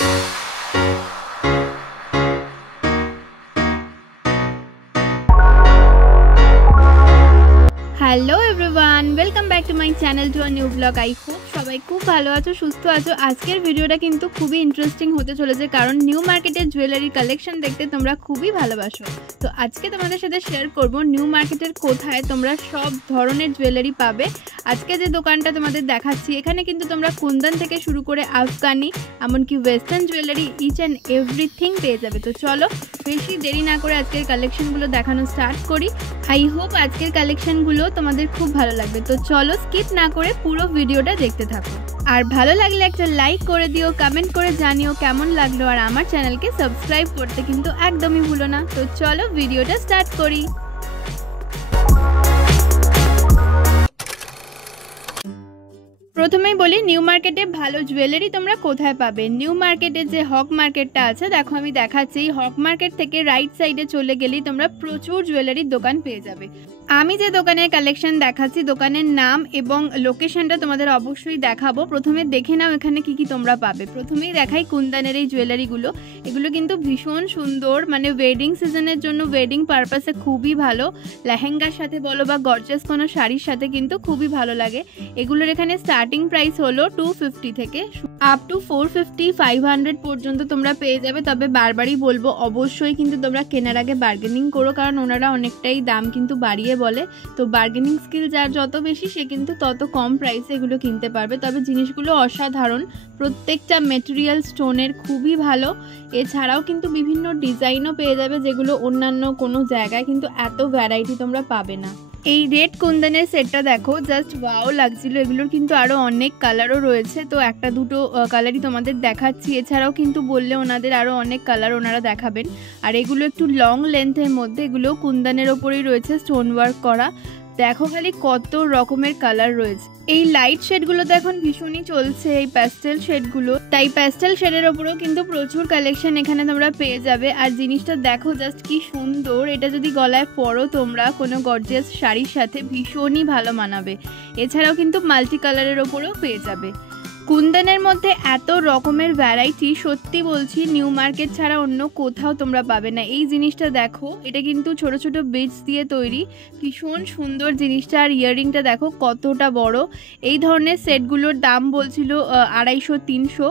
Hello everyone, welcome back to my channel to a new blog. I hope সবাই খুব ভালো আছো, সুস্থ আছো। আজকের ভিডিওটা কিন্তু খুবই ইন্টারেস্টিং হতে চলেছে, কারণ নিউ মার্কেটের জুয়েলারি কালেকশন দেখতে তোমরা খুবই ভালোবাসো। তো আজকে তোমাদের সাথে শেয়ার করব নিউ মার্কেটের কোথায় তোমরা সব ধরনের জুয়েলারি পাবে। আজকে যে দোকানটা তোমাদের দেখাচ্ছি, এখানে কিন্তু তোমরা কুন্দন থেকে শুরু করে আফগানি, এমনকি western jewellery each and everything পেয়ে যাবে। তো চলো বেশি দেরি না করে আজকের কালেকশনগুলো দেখানো স্টার্ট করি। আই হোপ আজকের কালেকশনগুলো তোমাদের খুব ভালো লাগবে। তো চলো স্কিপ না করে পুরো ভিডিওটা দেখতে থাকো। আর ভালো লাগলে একটা লাইক করে দিও, কমেন্ট করে জানিও কেমন লাগলো, আর আমার চ্যানেলকে সাবস্ক্রাইব করতে কিন্তু একদমই ভুলো না। তো চলো ভিডিওটা স্টার্ট করি। প্রথমেই বলি নিউ মার্কেটে ভালো জুয়েলারি তোমরা কোথায় পাবে। নিউ মার্কেটে যে হক মার্কেটটা আছে, দেখো আমি দেখাচ্ছি, হক মার্কেট থেকে রাইট সাইডে চলে গেলেই তোমরা প্রচুর জুয়েলারির দোকান পেয়ে যাবে। আমি যে দোকানের কালেকশন দেখাচ্ছি, দোকানের নাম এবং লোকেশনটা তোমাদের অবশ্যই দেখাবো। প্রথমে দেখে নাও এখানে কি কি তোমরা পাবে। প্রথমেই দেখাই কুন্দনের এই জুয়েলারিগুলো। এগুলো কিন্তু ভীষণ সুন্দর, মানে ওয়েডিং সিজনের জন্য, ওয়েডিং পারপাসে খুবই ভালো। লেহেঙ্গার সাথে বলো বা গর্জাস কোনো শাড়ির সাথে কিন্তু খুবই ভালো লাগে। এগুলোর এখানে স্টার্টিং প্রাইস হলো 250 থেকে আপ টু 450, 500 পর্যন্ত তোমরা পেয়ে যাবে। তবে বারবারই বলবো অবশ্যই কিন্তু তোমরা কেনার আগে বার্গেনিং করো, কারণ ওনারা অনেকটাই দাম কিন্তু বাড়িয়ে বলে। তো বার্গেনিং স্কিল যার যত বেশি, সে কিন্তু তত কম প্রাইসে এগুলো কিনতে পারবে। তবে জিনিসগুলো অসাধারণ, প্রত্যেকটা মেটেরিয়াল স্টোনের খুবই ভালো। এছাড়াও কিন্তু বিভিন্ন ডিজাইনও পেয়ে যাবে, যেগুলো অন্যান্য কোনো জায়গায় কিন্তু এত ভ্যারাইটি তোমরা পাবে না। এই রেড কুন্দনের সেটটা দেখো, জাস্ট ওয়াও লাগছিল। এগুলোর কিন্তু আরও অনেক কালারও রয়েছে, তো একটা দুটো কালারই তোমাদের দেখাচ্ছি। এছাড়াও কিন্তু বললে ওনাদের আরও অনেক কালার ওনারা দেখাবেন। আর এগুলো একটু লং লেন্থের মধ্যে, এগুলো কুন্দনের ওপরেই রয়েছে স্টোন ওয়ার্ক করা। দেখো খালি কত রকমের কালার রয়েছে। এই লাইট শেডগুলো তো এখন ভীষণই চলছে, এই প্যাস্টেল শেডগুলো, তাই প্যাস্টেল শেডের ওপরেও কিন্তু প্রচুর কালেকশন এখানে তোমরা পেয়ে যাবে। আর জিনিসটা দেখো জাস্ট কি সুন্দর, এটা যদি গলায় পরো তোমরা কোনো গর্জিয়াস শাড়ির সাথে ভীষণই ভালো মানাবে। এছাড়াও কিন্তু মাল্টি কালারের ওপরেও পেয়ে যাবে। কুন্দনের মধ্যে এত রকমের ভ্যারাইটি, সত্যি বলছি নিউ মার্কেট ছাড়া অন্য কোথাও তোমরা পাবে না। এই জিনিসটা দেখো, এটা কিন্তু ছোট ছোট বিটস দিয়ে তৈরি, ভীষণ সুন্দর জিনিসটা। আর ইয়াররিংটা দেখো কতটা বড়। এই ধরনের সেটগুলোর দাম বলছিল 250-300,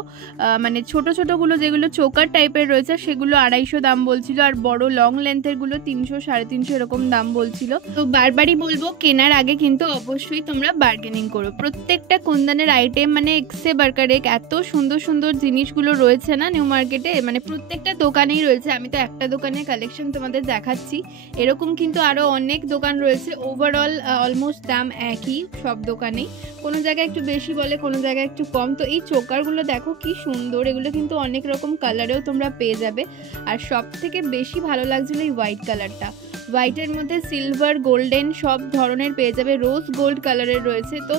মানে ছোট ছোটগুলো যেগুলো চোকার টাইপের রয়েছে সেগুলো 250 দাম বলছিল, আর বড় লং লেন্থেরগুলো 300-350 এরকম দাম বলছিল। তো বারবারই বলবো কেনার আগে কিন্তু অবশ্যই তোমরা বার্গেনিং করো। প্রত্যেকটা কুন্দনের আইটেম মানে বার্কার এত সুন্দর সুন্দর জিনিসগুলো রয়েছে না নিউ মার্কেটে, মানে প্রত্যেকটা দোকানেই রয়েছে। আমি তো একটা দোকানের কালেকশন তোমাদের দেখাচ্ছি, এরকম কিন্তু আরো অনেক দোকান রয়েছে। ওভারঅল অলমোস্ট দাম একই সব দোকানেই, কোনো জায়গায় একটু বেশি বলে, কোনো জায়গায় একটু কম। তো এই চোকারগুলো দেখো কি সুন্দর, এগুলো কিন্তু অনেক রকম কালারেও তোমরা পেয়ে যাবে। আর সব থেকে বেশি ভালো লাগছিল এই হোয়াইট কালারটা, হোয়াইটের মধ্যে সিলভার, গোল্ডেন সব ধরনের পেয়ে যাবে। রোজ গোল্ড কালারের রয়েছে। তো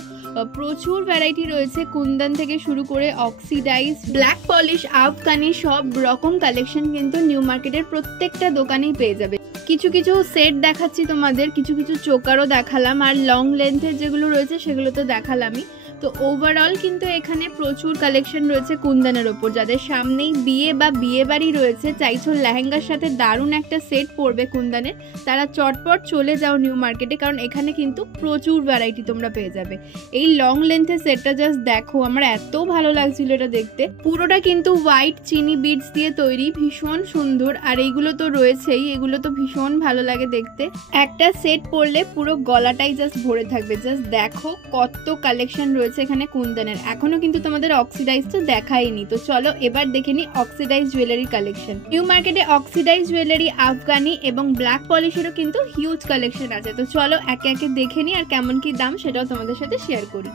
প্রচুর ভ্যারাইটি রয়েছে, কুন্দন থেকে শুরু করে অক্সিডাইজ, ব্ল্যাক পলিশ, আফগানি, সব রকম কালেকশন কিন্তু নিউ মার্কেটের প্রত্যেকটা দোকানেই পেয়ে যাবে। কিছু কিছু সেট দেখাচ্ছি তোমাদের, কিছু কিছু চোকারও দেখালাম, আর লং লেন্থের যেগুলো রয়েছে সেগুলো তো দেখালামই। তো ওভারঅল কিন্তু এখানে প্রচুর কালেকশন রয়েছে কুন্দনের ওপর। যাদের সামনেই বিয়ে বা বিয়ে বাড়ি রয়েছে, চাইছো লেহেঙ্গার সাথে দারুণ একটা সেট পরবে কুন্দনের, তারা চটপট চলে যাও নিউ মার্কেটে, কারণ এখানে কিন্তু প্রচুর ভ্যারাইটি তোমরা পেয়ে যাবে। এই লং লেন্থের সেটটা জাস্ট দেখো, আমার এত ভালো লাগছিল এটা দেখতে। পুরোটা কিন্তু হোয়াইট চিনি বিডস দিয়ে তৈরি, ভীষণ সুন্দর। আর এইগুলো তো রয়েছেই, এগুলো তো ভীষণ ভালো লাগে দেখতে। একটা সেট পরলে পুরো গলাটাই জাস্ট ভরে থাকবে। জাস্ট দেখো কত কালেকশন রয়েছে এখানে কুন্দনের। এখনো কিন্তু তোমাদের অক্সিডাইজ তো দেখাইনি। তো চলো এবার দেখে নি অক্সিডাইজ জুয়েলারি কালেকশন। নিউ মার্কেটে অক্সিডাইজ জুয়েলারি, আফগানি এবং ব্ল্যাক পলিশেরও কিন্তু হিউজ কালেকশন আছে। তো চলো একে একে দেখে নি, আর কেমন কি দাম সেটাও তোমাদের সাথে শেয়ার করি।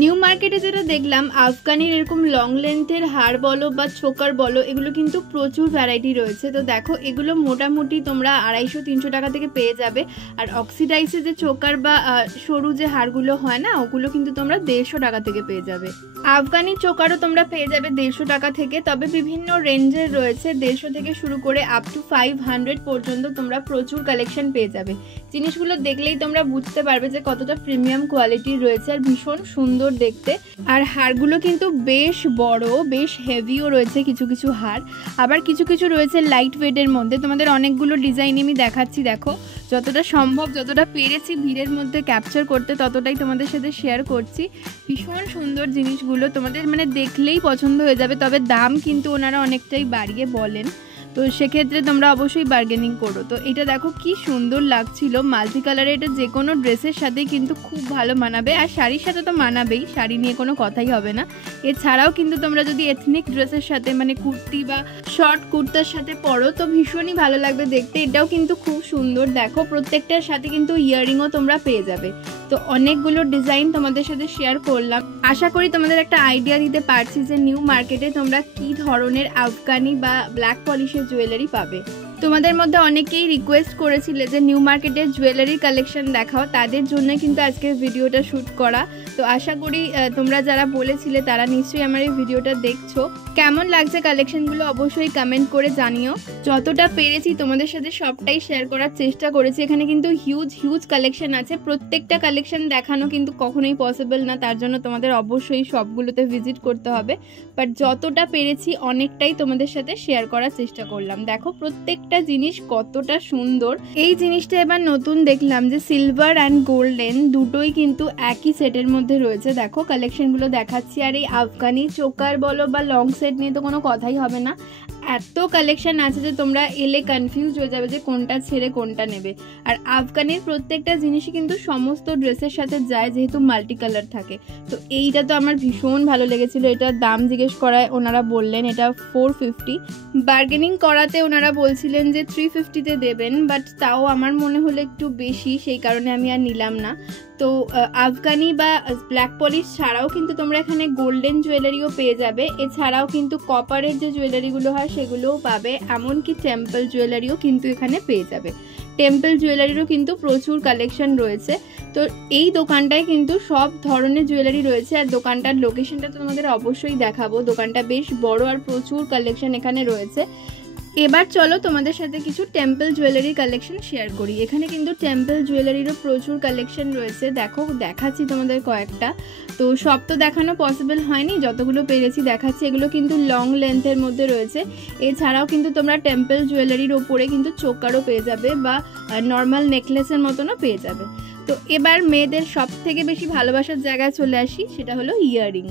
নিউ মার্কেটে যেটা দেখলাম, আফগানির এরকম লং লেন্থের হার বলো বা চোকার বলো, এগুলো কিন্তু প্রচুর ভ্যারাইটি রয়েছে। তো দেখো এগুলো মোটামুটি তোমরা 250-300 টাকা থেকে পেয়ে যাবে। আর অক্সিডাইসে যে চোকার বা সরু যে হারগুলো হয় না, ওগুলো কিন্তু তোমরা 150 টাকা থেকে পেয়ে যাবে। আফগানি চোকারও তোমরা পেয়ে যাবে 150 টাকা থেকে, তবে বিভিন্ন রেঞ্জের রয়েছে, 150 থেকে শুরু করে আপ টু 500 পর্যন্ত তোমরা প্রচুর কালেকশন পেয়ে যাবে। জিনিসগুলো দেখলেই তোমরা বুঝতে পারবে যে কতটা প্রিমিয়াম কোয়ালিটির রয়েছে আর ভীষণ সুন্দর দেখতে। আর হারগুলো কিন্তু বেশ বড়, বেশ হেভিও রয়েছে কিছু কিছু হার, আবার কিছু কিছু রয়েছে লাইট ওয়েটের মধ্যে। তোমাদের অনেকগুলো ডিজাইন আমি দেখাচ্ছি, দেখো যতটা সম্ভব, যতটা পেরেছি ভিড়ের মধ্যে ক্যাপচার করতে ততটাই তোমাদের সাথে শেয়ার করছি। ভীষণ সুন্দর জিনিসগুলো, তোমাদের মানে দেখলেই পছন্দ হয়ে যাবে। তবে দাম কিন্তু ওনারা অনেকটাই বাড়িয়ে বলেন, তো সেক্ষেত্রে তোমরা অবশ্যই বার্গেনিং করো। তো এটা দেখো কি সুন্দর লাগছিল, মাল্টি কালারে, এটা যে কোনো ড্রেসের সাথেই কিন্তু খুব ভালো মানাবে, আর শাড়ির সাথে তো মানাবেই, শাড়ি নিয়ে কোনো কথাই হবে না। এছাড়াও কিন্তু তোমরা যদি এথনিক ড্রেসের সাথে মানে কুর্তি বা শর্ট কুর্তার সাথে পরো তো ভীষণই ভালো লাগবে দেখতে। এটাও কিন্তু খুব সুন্দর, দেখো প্রত্যেকটার সাথে কিন্তু ইয়াররিংও তোমরা পেয়ে যাবে। তো অনেকগুলো ডিজাইন তোমাদের সাথে শেয়ার করলাম, আশা করি তোমাদের একটা আইডিয়া দিতে পারছি যে নিউ মার্কেটে তোমরা কি ধরনের আফগানি বা ব্ল্যাক পলিশের জুয়েলারি পাবে। তোমাদের মধ্যে অনেকেই রিকোয়েস্ট করেছিলে যে নিউ মার্কেটের জুয়েলারি কালেকশন দেখাও, তাদের জন্য কিন্তু আজকের ভিডিওটা শ্যুট করা। তো আশা করি তোমরা যারা বলেছিলে তারা নিশ্চয়ই আমার এই ভিডিওটা দেখছো। কেমন লাগছে কালেকশনগুলো অবশ্যই কমেন্ট করে জানিও। যতটা পেরেছি তোমাদের সাথে সবটাই শেয়ার করার চেষ্টা করেছি। এখানে কিন্তু হিউজ কালেকশন আছে, প্রত্যেকটা কালেকশন দেখানো কিন্তু কখনোই পসিবল না, তার জন্য তোমাদের অবশ্যই সবগুলোতে ভিজিট করতে হবে। বাট যতটা পেরেছি অনেকটাই তোমাদের সাথে শেয়ার করার চেষ্টা করলাম। দেখো প্রত্যেকটা জিনিস কতটা সুন্দর। এই জিনিসটা এবার নতুন দেখলাম যে সিলভার অ্যান্ড গোল্ডেন দুটোই কিন্তু একই সেটের মধ্যে রয়েছে। দেখো কালেকশনগুলো দেখাচ্ছি। আর এই আফগানি চোকার বলো বা লং সেট নিয়ে তো কোনো কথাই হবে না, এত কালেকশন আছে যে তোমরা এলে কনফিউজ হয়ে যাবে যে কোনটা ছেড়ে কোনটা নেবে। আর আফগানির প্রত্যেকটা জিনিসই কিন্তু সমস্ত ড্রেসের সাথে যায়, যেহেতু মাল্টি কালার থাকে। তো এইটা তো আমার ভীষণ ভালো লেগেছিল। এটার দাম জিজ্ঞেস করায় ওনারা বললেন এটা 450, বার্গেনিং করাতে ওনারা বলছিলেন যে 350-তে দেবেন, বাট তাও আমার মনে হলো একটু বেশি, সেই কারণে আমি আর নিলাম না। তো আফগানি বা ব্ল্যাক পলিশ ছাড়াও কিন্তু তোমরা এখানে গোল্ডেন জুয়েলারিও পেয়ে যাবে। এছাড়াও কিন্তু কপারের যে জুয়েলারিগুলো হয় সেগুলোও পাবে, এমনকি টেম্পল জুয়েলারিও কিন্তু এখানে পেয়ে যাবে। টেম্পল জুয়েলারিরও কিন্তু প্রচুর কালেকশন রয়েছে। তো এই দোকানটায় কিন্তু সব ধরনের জুয়েলারি রয়েছে। আর দোকানটার লোকেশনটা তো তোমাদের অবশ্যই দেখাবো। দোকানটা বেশ বড় আর প্রচুর কালেকশন এখানে রয়েছে। এবার চলো তোমাদের সাথে কিছু টেম্পল জুয়েলারি কালেকশন শেয়ার করি। এখানে কিন্তু টেম্পল জুয়েলারিরও প্রচুর কালেকশন রয়েছে, দেখো দেখাচ্ছি তোমাদের কয়েকটা। তো সব তো দেখানো পসিবল হয়নি, যতগুলো পেরেছি দেখাচ্ছি। এগুলো কিন্তু লং লেন্থের মধ্যে রয়েছে। এছাড়াও কিন্তু তোমরা টেম্পল জুয়েলারির ওপরে কিন্তু চোকারও পেয়ে যাবে বা নর্মাল নেকলেসের মতনও পেয়ে যাবে। তো এবার মেয়েদের সব থেকে বেশি ভালোবাসার জায়গায় চলে আসি, সেটা হলো ইয়াররিং।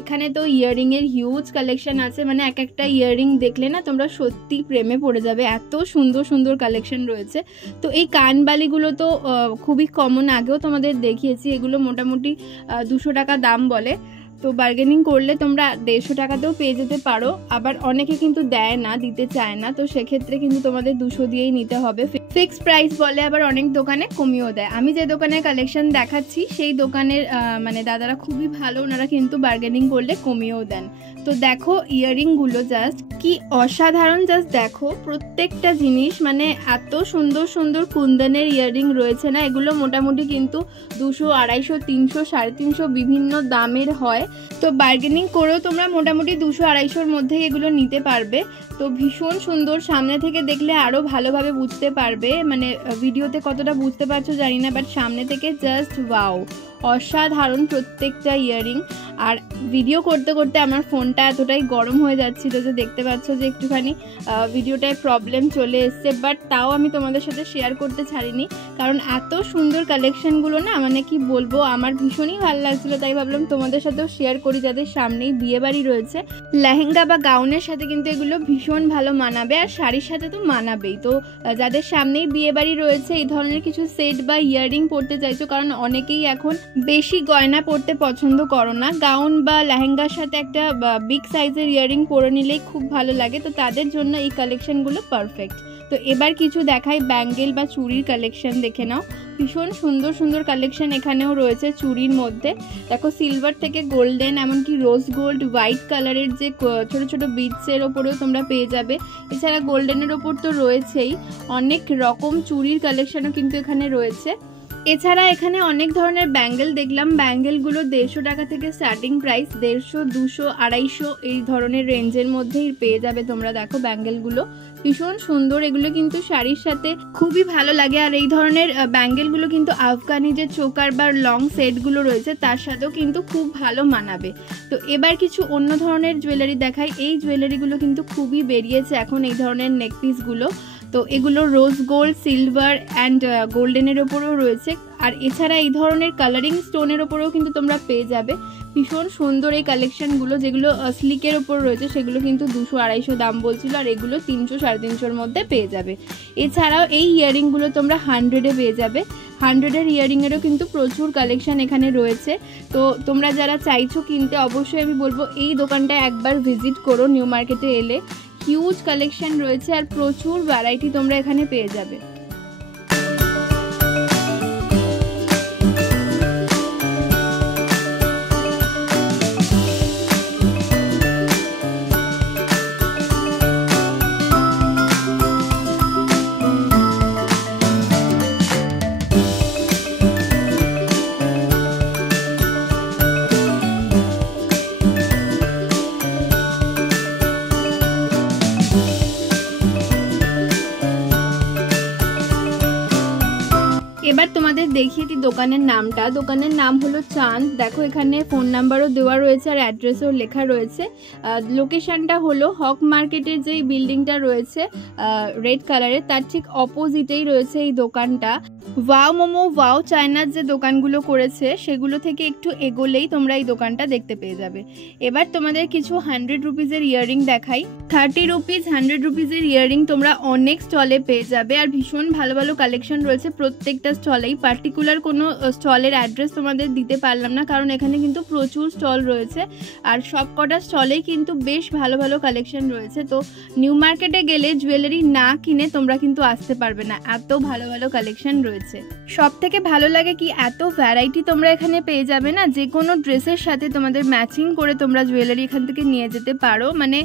এখানে তো ইয়াররিংয়ের হিউজ কালেকশন আছে, মানে এক একটা ইয়াররিং দেখলে না তোমরা সত্যি প্রেমে পড়ে যাবে, এত সুন্দর সুন্দর কালেকশন রয়েছে। তো এই কানবালিগুলো তো খুবই কমন, আগেও তোমাদের দেখিয়েছি। এগুলো মোটামুটি 200 টাকা দাম বলে। তো বার্গেনিং করলে তোমরা 150 টাকাতেও পেয়ে যেতে পারো। আবার অনেকে কিন্তু দেয় না, দিতে চায় না, তো সেক্ষেত্রে কিন্তু তোমাদের 200 দিয়েই নিতে হবে। ফিক্সড প্রাইস বলে, আবার অনেক দোকানে কমিয়েও দেয়। আমি যে দোকানের কালেকশন দেখাচ্ছি সেই দোকানের মানে দাদারা খুবই ভালো, ওনারা কিন্তু বার্গেনিং করলে কমিয়েও দেন। তো দেখো ইয়াররিংগুলো জাস্ট কি অসাধারণ, জাস্ট দেখো প্রত্যেকটা জিনিস, মানে এত সুন্দর সুন্দর কুন্দনের ইয়াররিং রয়েছে না। এগুলো মোটামুটি কিন্তু 200, 250, 300, 350 বিভিন্ন দামের হয়। তো বার্গেনিং করেও তোমরা মোটামুটি 200, 250-র মধ্যেই এগুলো নিতে পারবে। তো ভীষণ সুন্দর, সামনে থেকে দেখলে আরও ভালোভাবে বুঝতে পারবে, মানে ভিডিওতে কতটা বুঝতে পারছো জানি না, বাট সামনে থেকে জাস্ট ওয়াও, অসাধারণ প্রত্যেকটা ইয়াররিং। আর ভিডিও করতে করতে আমার ফোনটা এতটাই গরম হয়ে যাচ্ছিল যে দেখতে পাচ্ছ যে একটুখানি ভিডিওটায় প্রবলেম চলে এসছে, বাট তাও আমি তোমাদের সাথে শেয়ার করতে ছাড়িনি, কারণ এত সুন্দর কালেকশনগুলো না, মানে কি বলবো, আমার ভীষণই ভালো লাগছিলো। তাই ভাবলাম তোমাদের সাথেও শেয়ার করি, যাদের সামনেই বিয়েবাড়ি রয়েছে, লেহেঙ্গা বা গাউনের সাথে কিন্তু এগুলো ভীষণ ভালো মানাবে, আর শাড়ির সাথে তো মানাবেই। তো যাদের সামনেই বিয়েবাড়ি রয়েছে, এই ধরনের কিছু সেট বা ইয়াররিং পরতে চাইছো, কারণ অনেকেই এখন বেশি গয়না পরতে পছন্দ করো না, গাউন বা লেহেঙ্গার সাথে একটা বিগ সাইজের ইয়াররিং পরে নিলেই খুব ভালো লাগে। তো তাদের জন্য এই কালেকশনগুলো পারফেক্ট। তো এবার কিছু দেখাই ব্যাঙ্গেল বা চুড়ির কালেকশন, দেখে নাও। ভীষণ সুন্দর সুন্দর কালেকশন এখানেও রয়েছে চুড়ির মধ্যে। দেখো সিলভার থেকে গোল্ডেন, এমনকি রোজ গোল্ড, হোয়াইট কালারের যে ছোট ছোট বিটসের ওপরেও তোমরা পেয়ে যাবে। এছাড়া গোল্ডেনের ওপর তো রয়েছেই, অনেক রকম চুড়ির কালেকশনও কিন্তু এখানে রয়েছে। এছাড়া এখানে অনেক ধরনের ব্যাঙ্গেল দেখলাম। ব্যাঙ্গেলগুলো 150 টাকা থেকে স্টার্টিং প্রাইস, 150, 200, 250 এই ধরনের রেঞ্জের মধ্যেই পেয়ে যাবে তোমরা। দেখো ব্যাঙ্গেলগুলো ভীষণ সুন্দর, এগুলো কিন্তু শাড়ির সাথে খুবই ভালো লাগে। আর এই ধরনের ব্যাঙ্গেলগুলো কিন্তু আফগানি যে চোকার বা লং সেটগুলো রয়েছে তার সাথেও কিন্তু খুব ভালো মানাবে। তো এবার কিছু অন্য ধরনের জুয়েলারি দেখাই। এই জুয়েলারিগুলো কিন্তু খুবই বেরিয়েছে এখন, এই ধরনের নেকপিসগুলো। তো এগুলো রোজ গোল্ড, সিলভার অ্যান্ড গোল্ডেনের ওপরেও রয়েছে। আর এছাড়া এই ধরনের কালারিং স্টোনের ওপরেও কিন্তু তোমরা পেয়ে যাবে। ভীষণ সুন্দর এই কালেকশনগুলো। যেগুলো স্লিকের ওপর রয়েছে সেগুলো কিন্তু 200-250 দাম বলছিল, আর এগুলো 300-350-র মধ্যে পেয়ে যাবে। এছাড়াও এই ইয়াররিংগুলো তোমরা 100-এ পেয়ে যাবে। 100-এর ইয়াররিংয়েরও কিন্তু প্রচুর কালেকশন এখানে রয়েছে। তো তোমরা যারা চাইছো কিনতে, অবশ্যই আমি বলবো এই দোকানটা একবার ভিজিট করো। নিউ মার্কেটে এলে হিউজ কালেকশন রয়েছে আর প্রচুর ভ্যারাইটি তোমরা এখানে পেয়ে যাবে। এবার তোমাদের দেখিয়ে দিই দোকানের নামটা। দোকানের নাম হলো চাঁদ। দেখো এখানে ফোন নাম্বারও দেওয়া রয়েছে আর অ্যাড্রেসও লেখা রয়েছে। লোকেশনটা হলো হক মার্কেটের যেই বিল্ডিংটা রয়েছে রেড কালারের, তার ঠিক অপোজিটেই রয়েছে এই দোকানটা। ওয়াও মোমো, ওয়াও চায়নার যে দোকানগুলো করেছে সেগুলো থেকে একটু এগোলেই তোমরা এই দোকানটা দেখতে পেয়ে যাবে। এবার তোমাদের কিছু 100 রুপিজের ইয়াররিং দেখাই। 30 রুপিজ, 100 রুপিজের ইয়াররিং তোমরা অনেক স্টলে পেয়ে যাবে। আর ভীষণ ভালো ভালো কালেকশন রয়েছে প্রত্যেকটা স্টলেই। পার্টিকুলার কোনো স্টলের অ্যাড্রেস তোমাদের দিতে পারলাম না, কারণ এখানে কিন্তু প্রচুর স্টল রয়েছে আর সব কটা স্টলেই কিন্তু বেশ ভালো ভালো কালেকশন রয়েছে। তো নিউ মার্কেটে গেলে জুয়েলারি না কিনে তোমরা কিন্তু আসতে পারবে না, এত ভালো ভালো কালেকশন রয়েছে। সব থেকে ভালো লাগে কি, এত ভ্যারাইটি তোমরা এখানে পেয়ে যাবে না, যে কোনো ড্রেসের সাথে তোমাদের ম্যাচিং করে তোমরা জুয়েলারি এখান থেকে নিয়ে যেতে পারো। মানে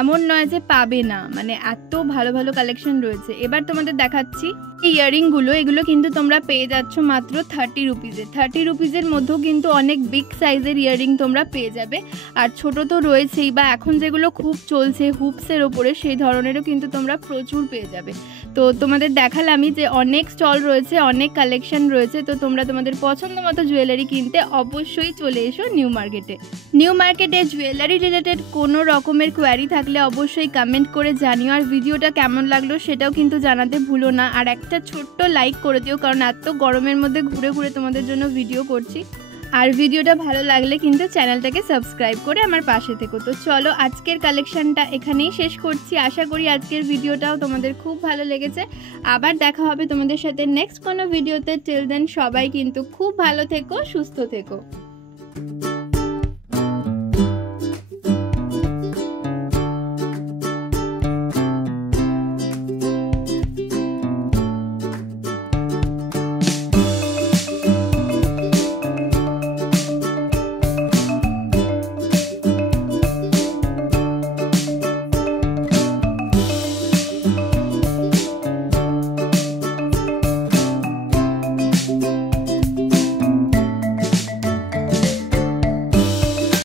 এমন নয় যে পাবে না, মানে এত ভালো ভালো কালেকশন রয়েছে। এবার তোমাদের দেখাচ্ছি এই ইয়াররিংগুলো। এগুলো কিন্তু তোমরা পেয়ে যাচ্ছ মাত্র 30 রুপিজে। 30 রুপিজের মধ্যেও কিন্তু অনেক বিগ সাইজের ইয়াররিং তোমরা পেয়ে যাবে। আর ছোট তো রয়েছেই, বা এখন যেগুলো খুব চলছে হুপসের ওপরে সেই ধরনেরও কিন্তু তোমরা প্রচুর পেয়ে যাবে। তো তোমাদের দেখালামই যে অনেক স্টল রয়েছে, অনেক কালেকশন রয়েছে। তো তোমরা তোমাদের পছন্দ মতো জুয়েলারি কিনতে অবশ্যই চলে এসো নিউ মার্কেটে। নিউ মার্কেটে জুয়েলারি রিলেটেড কোনো রকমের কোয়ারি থাকলে অবশ্যই কমেন্ট করে জানিও। আর ভিডিওটা কেমন লাগলো সেটাও কিন্তু জানাতে ভুলো না। আর একটা ছোট্ট লাইক করে দিও, কারণ এত গরমের মধ্যে ঘুরে ঘুরে তোমাদের জন্য ভিডিও করছি। আর ভিডিওটা ভালো লাগলে কিন্তু চ্যানেলটাকে সাবস্ক্রাইব করে আমার পাশে থেকো। তো চলো আজকের কালেকশনটা এখানেই শেষ করছি। আশা করি আজকের ভিডিওটাও তোমাদের খুব ভালো লেগেছে। আবার দেখা হবে তোমাদের সাথে নেক্সট কোনো ভিডিওতে। টিল দেন সবাই কিন্তু খুব ভালো থেকো, সুস্থ থেকো।